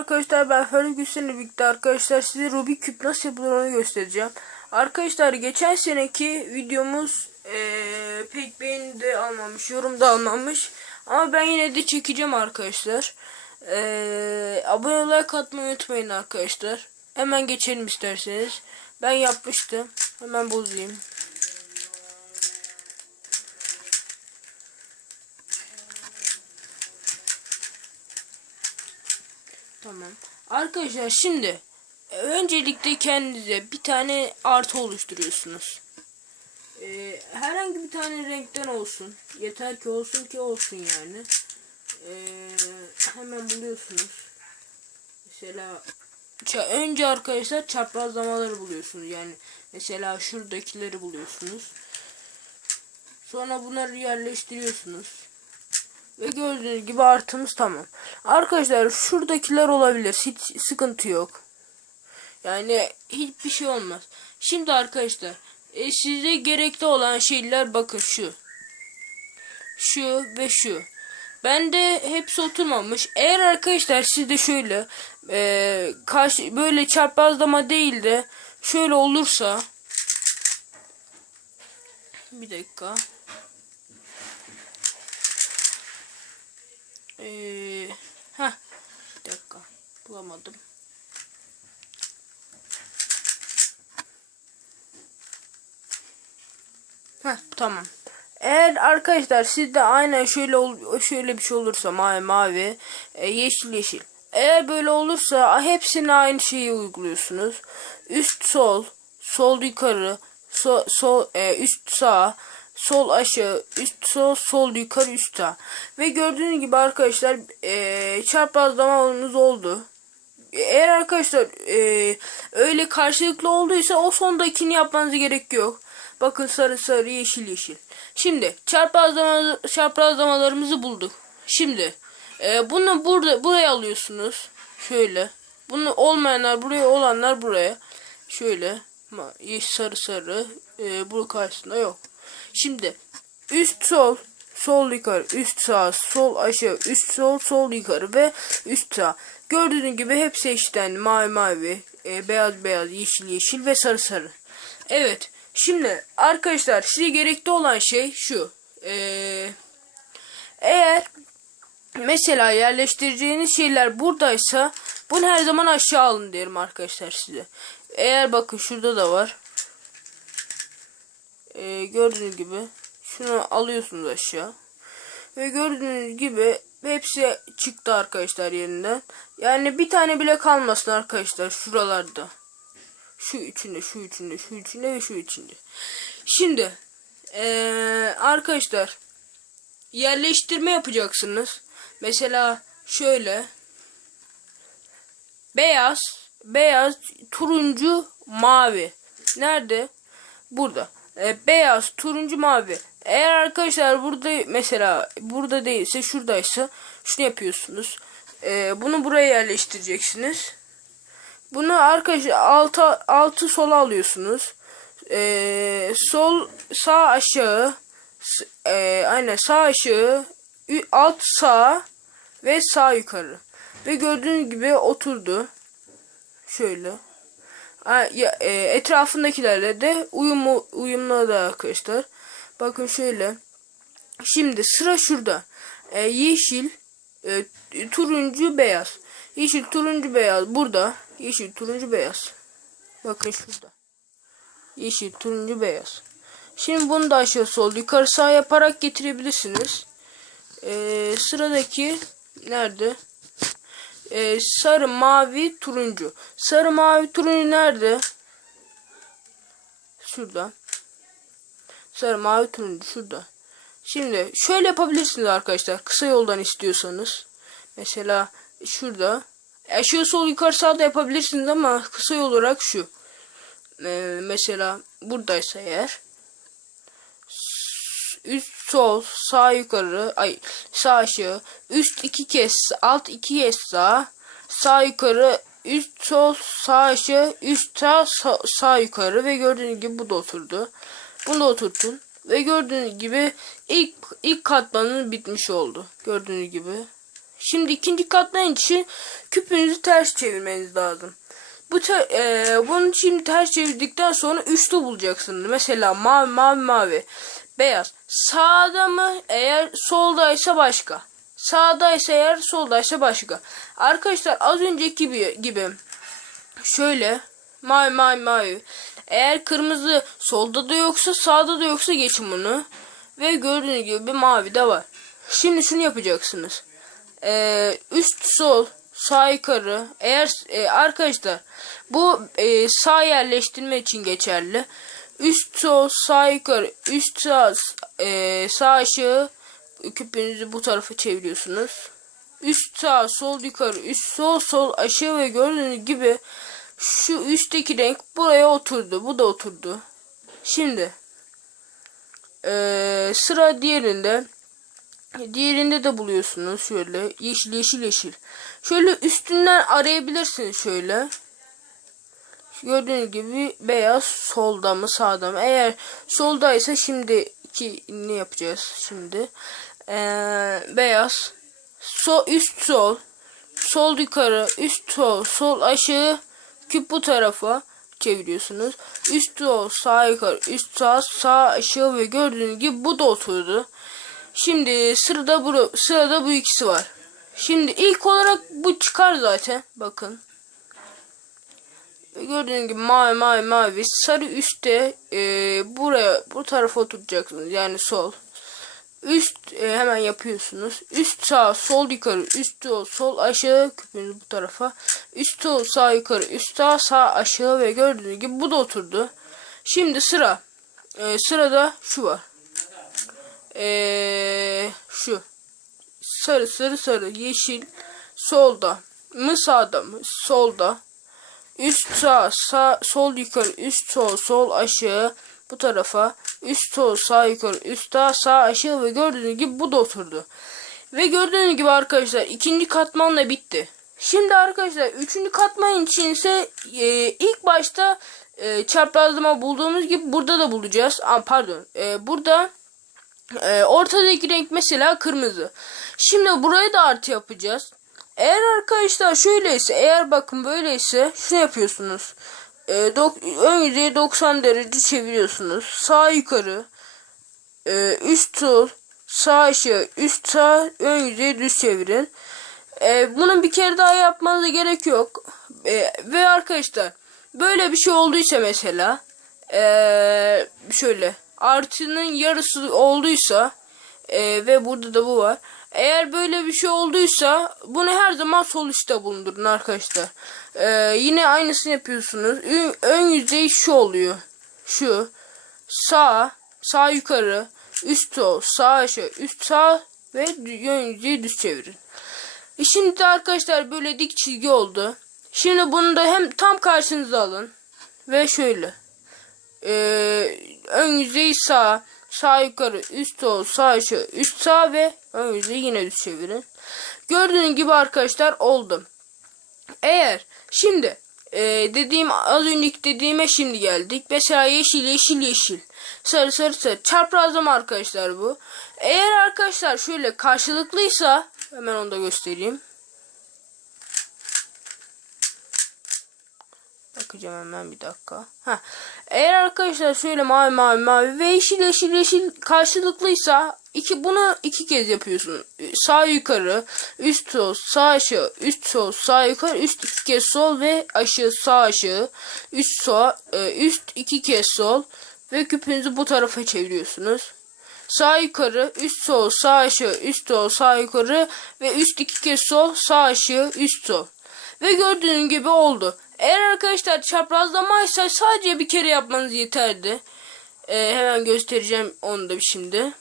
arkadaşlar ben Ferguson ile birlikte arkadaşlar size Rubik küp nasıl yapılır onu göstereceğim. Arkadaşlar geçen seneki videomuz eee, pek beğeni de almamış, yorum da almamış. Ama ben yine de çekeceğim arkadaşlar. Eee abone like atmayı unutmayın arkadaşlar. Hemen geçelim isterseniz. Ben yapmıştım. Hemen bozayım. Tamam. Arkadaşlar şimdi e, öncelikle kendinize bir tane artı oluşturuyorsunuz. Ee, herhangi bir tane renkten olsun. Yeter ki olsun ki olsun yani. Ee, hemen buluyorsunuz. Mesela önce arkadaşlar çaprazlamaları buluyorsunuz. Yani mesela şuradakileri buluyorsunuz. Sonra bunları yerleştiriyorsunuz. Ve gördüğünüz gibi artımız tamam. Arkadaşlar şuradakiler olabilir. Hiç sıkıntı yok. Yani hiçbir şey olmaz. Şimdi arkadaşlar e, size gerekli olan şeyler bakın şu. Şu ve şu. Bende hepsi oturmamış. Eğer arkadaşlar sizde şöyle e, karşı böyle çarpazlama değil de şöyle olursa bir dakika. Ee, heh, bir dakika bulamadım. Heh, tamam. Eğer arkadaşlar sizde aynen şöyle şöyle bir şey olursa mavi mavi, e, yeşil yeşil. Eğer böyle olursa hepsine aynı şeyi uyguluyorsunuz. Üst sol, sol yukarı, sol, sol e, üst sağ, sol aşağı, üst sol, sol yukarı, üst. Ve gördüğünüz gibi arkadaşlar e, çarpazlamamız oldu. Eğer arkadaşlar e, öyle karşılıklı olduysa o sondakini yapmanız gerek yok. Bakın sarı sarı yeşil yeşil. Şimdi çarpazlama, çaprazlamalarımızı bulduk. Şimdi e, bunu burada buraya alıyorsunuz. Şöyle. Bunu olmayanlar buraya olanlar buraya. Şöyle. Sarı sarı. E, bu karşısında yok. Şimdi üst sol sol yukarı üst sağ sol aşağı üst sol sol yukarı ve üst sağ. Gördüğünüz gibi hepsi eşitlendi. Mavi mavi, e, beyaz beyaz, yeşil yeşil ve sarı sarı. Evet. Şimdi arkadaşlar size gerekli olan şey şu. Ee, eğer mesela yerleştireceğiniz şeyler buradaysa bunu her zaman aşağı alın derim arkadaşlar size. Eğer bakın şurada da var. Ee, gördüğünüz gibi şunu alıyorsunuz aşağı. Ve gördüğünüz gibi hepsi çıktı arkadaşlar yerinden. Yani bir tane bile kalmasın arkadaşlar şuralarda. Şu içinde, şu içinde, şu içinde ve şu içinde. Şimdi eee, arkadaşlar yerleştirme yapacaksınız. Mesela şöyle beyaz, beyaz, turuncu, mavi. Nerede? Burada. E, beyaz, turuncu, mavi. Eğer arkadaşlar burada mesela burada değilse şuradaysa şunu yapıyorsunuz. E, bunu buraya yerleştireceksiniz. Bunu arkadaşlar altı, altı sola alıyorsunuz. Ee, sol sağ aşağı e, aynen sağ aşağı alt sağ ve sağ yukarı. Ve gördüğünüz gibi oturdu. Şöyle. E, etrafındakilerle de uyumlu uyumlu da arkadaşlar. Bakın şöyle. Şimdi sıra şurada. E, yeşil, e, turuncu, beyaz. Yeşil, turuncu, beyaz burada. Yeşil, turuncu, beyaz. Bakın şurada. Yeşil, turuncu, beyaz. Şimdi bunu da aşağı sol yukarı sağ yaparak getirebilirsiniz. Ee, sıradaki nerede? Ee, sarı, mavi, turuncu. Sarı, mavi, turuncu nerede? Şurada. Sarı, mavi, turuncu şurada. Şimdi şöyle yapabilirsiniz arkadaşlar. Kısa yoldan istiyorsanız. Mesela şurada. Aşağı sol yukarı sağ da yapabilirsiniz ama kısa yol olarak şu. Ee, mesela buradaysa eğer. Üst sol sağ yukarı ay sağ aşağı üst iki kez alt iki kez sağ sağ yukarı üst sol sağ aşağı üst sağ sağ, yukarı ve gördüğünüz gibi bu da oturdu. Bunu da oturtun ve gördüğünüz gibi ilk ilk katmanın bitmiş oldu. Gördüğünüz gibi Şimdi ikinci katlayın için küpünüzü ters çevirmeniz lazım. Bu e, bunu şimdi ters çevirdikten sonra üçlü bulacaksınız. Mesela mavi mavi mavi. Beyaz. Sağda mı? Eğer soldaysa başka. Sağdaysa eğer soldaysa başka. Arkadaşlar az önceki gibi, gibi şöyle mavi mavi mavi. Eğer kırmızı solda da yoksa sağda da yoksa geçin bunu. Ve gördüğünüz gibi mavi de var. Şimdi şunu yapacaksınız. Ee, üst sol sağ yukarı eğer e, arkadaşlar bu e, sağ yerleştirme için geçerli. Üst sol sağ yukarı üst sağ e, sağ aşağı küpünüzü bu tarafa çeviriyorsunuz. Üst sağ sol yukarı üst sol sol aşağı ve gördüğünüz gibi şu üstteki renk buraya oturdu. Bu da oturdu. Şimdi eee, sıra diğerinde. Diğerinde de buluyorsunuz şöyle yeşil yeşil yeşil. Şöyle üstünden arayabilirsiniz şöyle. Gördüğünüz gibi beyaz solda mı sağda mı? Eğer soldaysa şimdi ki ne yapacağız şimdi? Ee, beyaz sol üst sol sol yukarı üst sol sol aşağı küp bu tarafa çeviriyorsunuz. Üst sol sağ yukarı üst sağ sağ aşağı ve gördüğünüz gibi bu da oturdu. Şimdi sırada bu sırada bu ikisi var. Şimdi ilk olarak bu çıkar zaten. Bakın. Ve Gördüğünüz gibi mavi mavi mavi sarı üstte e, buraya bu tarafa oturacaksınız yani sol. Üst e, hemen yapıyorsunuz. Üst sağ sol yukarı üst sol sol aşağı küpünüz bu tarafa. Üst sol sağ yukarı üst sağ sağ aşağı ve gördüğünüz gibi bu da oturdu. Şimdi sıra e, sırada şu var. E, şu sarı sarı sarı yeşil solda mı sağda mı solda üst sağ sağ sol yukarı üst sol sol aşağı bu tarafa üst sol sağ yukarı üst sağ sağ aşağı ve gördüğünüz gibi bu da oturdu. Ve gördüğünüz gibi arkadaşlar ikinci katmanla bitti. Şimdi arkadaşlar üçüncü katman için ise e, ilk başta e, çaprazlama bulduğumuz gibi burada da bulacağız. Aa, pardon. E, burada e, ortadaki renk mesela kırmızı. Şimdi buraya da artı yapacağız. Eğer arkadaşlar şöyleyse eğer bakın böyleyse şunu yapıyorsunuz. E, ön yüzeyi 90 derece çeviriyorsunuz. Sağ yukarı e, üst sol sağ aşağı üst sağ ön yüzeyi düz çevirin. E, bunu bir kere daha yapmanıza gerek yok. E, ve arkadaşlar böyle bir şey olduysa mesela e, şöyle artının yarısı olduysa e, ve burada da bu var. Eğer böyle bir şey olduysa bunu her zaman sol üstte bulundurun arkadaşlar. E, yine aynısını yapıyorsunuz. Ön, ön yüzey şu oluyor. Şu sağ sağ yukarı üst sol sağ aşağı üst sağ ve yön yüzeyi düz çevirin. E şimdi de arkadaşlar böyle dik çizgi oldu. Şimdi bunu da hem tam karşınıza alın. Ve şöyle. Ee, ön yüzeyi sağ, sağ yukarı, üst sol, sağ aşağı, üst sağ ve ön yine düz çevirin. Gördüğünüz gibi arkadaşlar oldu. Eğer şimdi e, dediğim az önceki dediğime şimdi geldik. Mesela yeşil yeşil yeşil. Sarı sarı sarı. Çaprazlama arkadaşlar bu. Eğer arkadaşlar şöyle karşılıklıysa hemen onu da göstereyim. Bakacağım hemen bir dakika. Heh. Eğer arkadaşlar şöyle mavi mavi mavi ve yeşil yeşil yeşil karşılıklıysa iki bunu iki kez yapıyorsun. Sağ yukarı, üst sol, sağ aşağı, üst sol, sağ yukarı, üst iki kez sol ve aşağı sağ aşağı, üst sol, e, üst iki kez sol ve küpünüzü bu tarafa çeviriyorsunuz. Sağ yukarı, üst sol, sağ aşağı, üst sol, sağ yukarı ve üst iki kez sol, sağ aşağı, üst sol. Ve gördüğünüz gibi oldu. Eğer arkadaşlar çaprazlamaysa sadece bir kere yapmanız yeterdi. Ee, hemen göstereceğim onu da şimdi.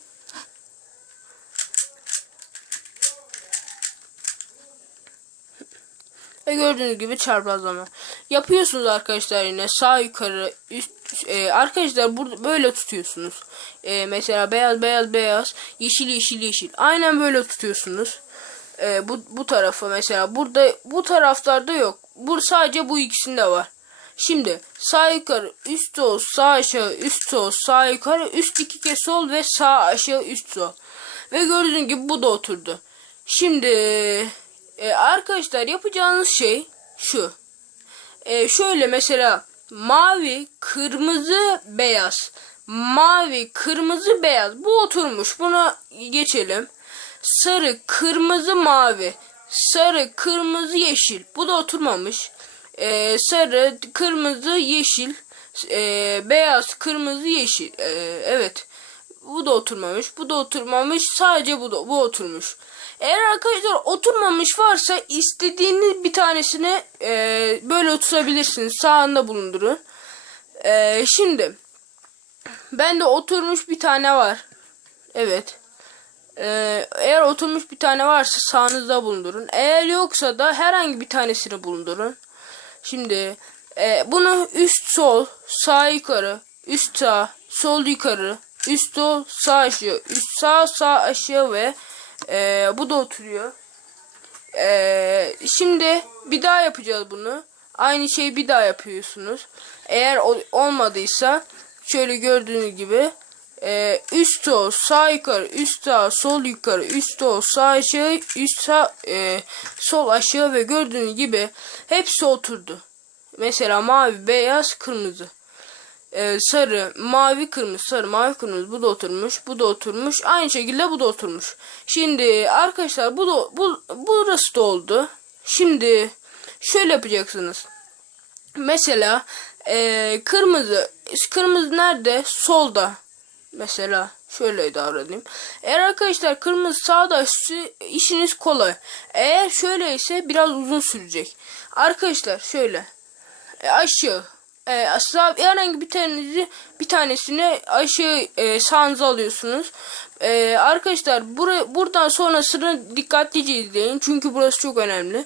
Ve gördüğünüz gibi çaprazlama. Yapıyorsunuz arkadaşlar yine sağ yukarı üst e, arkadaşlar burada böyle tutuyorsunuz. E, mesela beyaz beyaz beyaz yeşil yeşil yeşil. Aynen böyle tutuyorsunuz. E, bu bu tarafa mesela burada bu taraflarda yok. Bu sadece bu ikisinde var. Şimdi sağ yukarı üst sol sağ aşağı üst sol sağ yukarı üst iki kez sol ve sağ aşağı üst sol. Ve gördüğünüz gibi bu da oturdu. Şimdi e, arkadaşlar yapacağınız şey şu. E, şöyle mesela mavi, kırmızı, beyaz. Mavi, kırmızı, beyaz. Bu oturmuş. Buna geçelim. Sarı, kırmızı, mavi. Sarı, kırmızı, yeşil. Bu da oturmamış. E, sarı, kırmızı, yeşil. E, beyaz, kırmızı, yeşil. E, evet. Bu da oturmamış. Bu da oturmamış. Sadece bu da bu oturmuş. Eğer arkadaşlar oturmamış varsa istediğiniz bir tanesini e, böyle oturabilirsiniz. Sağında bulundurun. E, şimdi ben de oturmuş bir tane var. Evet. E, eğer oturmuş bir tane varsa sağınızda bulundurun. Eğer yoksa da herhangi bir tanesini bulundurun. Şimdi e, bunu üst sol, sağ yukarı, üst sağ, sol yukarı, üst sol, sağ aşağı, üst sağ, sağ aşağı ve e, bu da oturuyor. E, şimdi bir daha yapacağız bunu. Aynı şeyi bir daha yapıyorsunuz. Eğer olmadıysa şöyle gördüğünüz gibi e, üst sol sağ yukarı üst sağ sol yukarı üst sol sağ aşağı üst sağ e, sol aşağı ve gördüğünüz gibi hepsi oturdu. Mesela mavi beyaz kırmızı e, sarı, mavi, kırmızı, sarı, mavi, kırmızı bu da oturmuş, bu da oturmuş. Aynı şekilde bu da oturmuş. Şimdi arkadaşlar bu da bu burası da oldu. Şimdi şöyle yapacaksınız. Mesela e, kırmızı, kırmızı nerede? Solda. Mesela şöyle davranayım. Eğer arkadaşlar kırmızı sağda işiniz kolay. Eğer şöyle ise biraz uzun sürecek. Arkadaşlar şöyle. E, aşağı e, sağ herhangi bir tanesi bir tanesini aşağı e, sağınıza alıyorsunuz. E, arkadaşlar bura, buradan sonrasını dikkatlice izleyin çünkü burası çok önemli.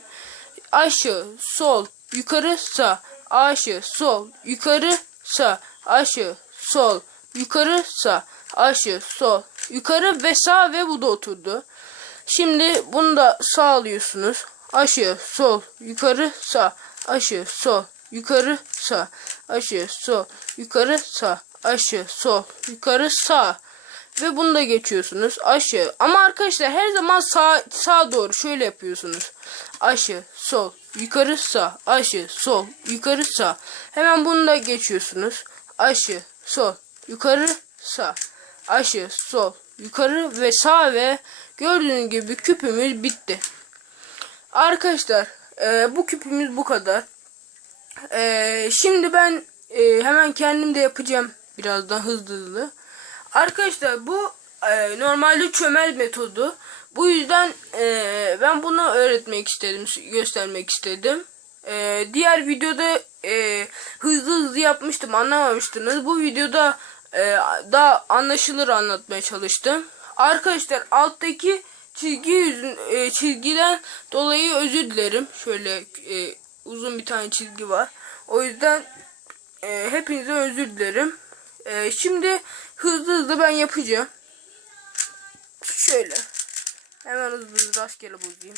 Aşağı, sol, yukarı, sağ, aşağı, sol, yukarı, sağ, aşağı, sol, yukarı, sağ, aşağı, sol, yukarı ve sağ ve bu da oturdu. Şimdi bunu da sağlıyorsunuz. Aşağı, sol, yukarı, sağ, aşağı, sol, yukarı sağ aşağı sol. Yukarı sağ aşağı sol. Yukarı sağ. Ve bunu da geçiyorsunuz. Aşağı ama arkadaşlar her zaman sağ sağ doğru. Şöyle yapıyorsunuz. Aşağı sol. Yukarı sağ aşağı sol. Yukarı sağ. Hemen bunu da geçiyorsunuz. Aşağı sol yukarı sağ aşağı sol yukarı ve sağ ve gördüğünüz gibi küpümüz bitti arkadaşlar e, bu küpümüz bu kadar ee, şimdi ben e, hemen kendim de yapacağım birazdan hızlı hızlı. Arkadaşlar bu e, normalde çömel metodu. Bu yüzden e, ben bunu öğretmek istedim, göstermek istedim. E, diğer videoda e, hızlı hızlı yapmıştım, anlamamıştınız. Bu videoda e, daha anlaşılır anlatmaya çalıştım. Arkadaşlar alttaki çizgi yüzün e, çizgiden dolayı özür dilerim. Şöyle e, uzun bir tane çizgi var. O yüzden e, hepinize özür dilerim. E, şimdi hızlı hızlı ben yapacağım. Şöyle. Hemen hızlı hızlı rastgele bozayım.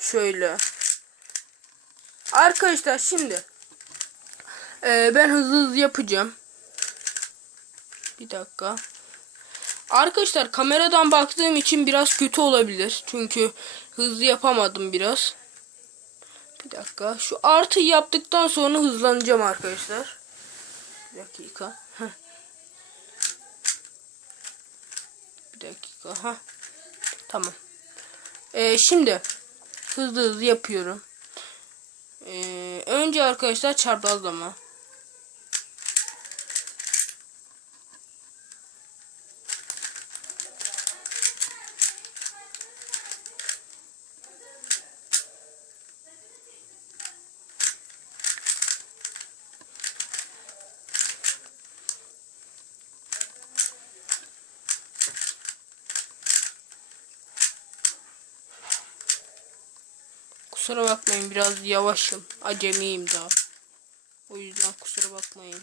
Şöyle. Arkadaşlar şimdi e, ben hızlı hızlı yapacağım. Bir dakika. Arkadaşlar kameradan baktığım için biraz kötü olabilir. Çünkü hızlı yapamadım biraz. Bir dakika. Şu artı yaptıktan sonra hızlanacağım arkadaşlar. Bir dakika. Bir dakika. Ha. Tamam. Ee, şimdi hızlı hızlı yapıyorum. Ee, önce arkadaşlar çaprazlama. Kusura bakmayın biraz yavaşım. Acemiyim daha. O yüzden kusura bakmayın.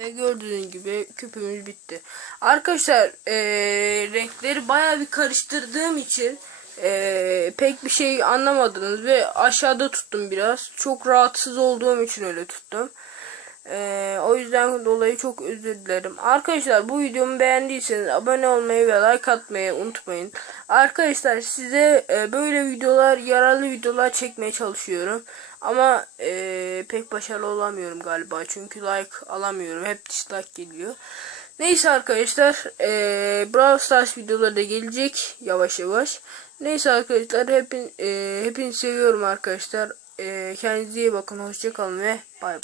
Ve gördüğünüz gibi küpümüz bitti. Arkadaşlar eee, renkleri baya bir karıştırdığım için eee, pek bir şey anlamadınız ve aşağıda tuttum biraz. Çok rahatsız olduğum için öyle tuttum. O yüzden dolayı çok özür dilerim. Arkadaşlar bu videomu beğendiyseniz abone olmayı ve like atmayı unutmayın. Arkadaşlar size e, böyle videolar, yararlı videolar çekmeye çalışıyorum. Ama e, pek başarılı olamıyorum galiba. Çünkü like alamıyorum. Hep dislike geliyor. Neyse arkadaşlar. E, Brawl Stars videoları da gelecek. Yavaş yavaş. Neyse arkadaşlar. Hepin, e, hepinizi seviyorum arkadaşlar. E, kendinize iyi bakın. Hoşçakalın ve bay bay.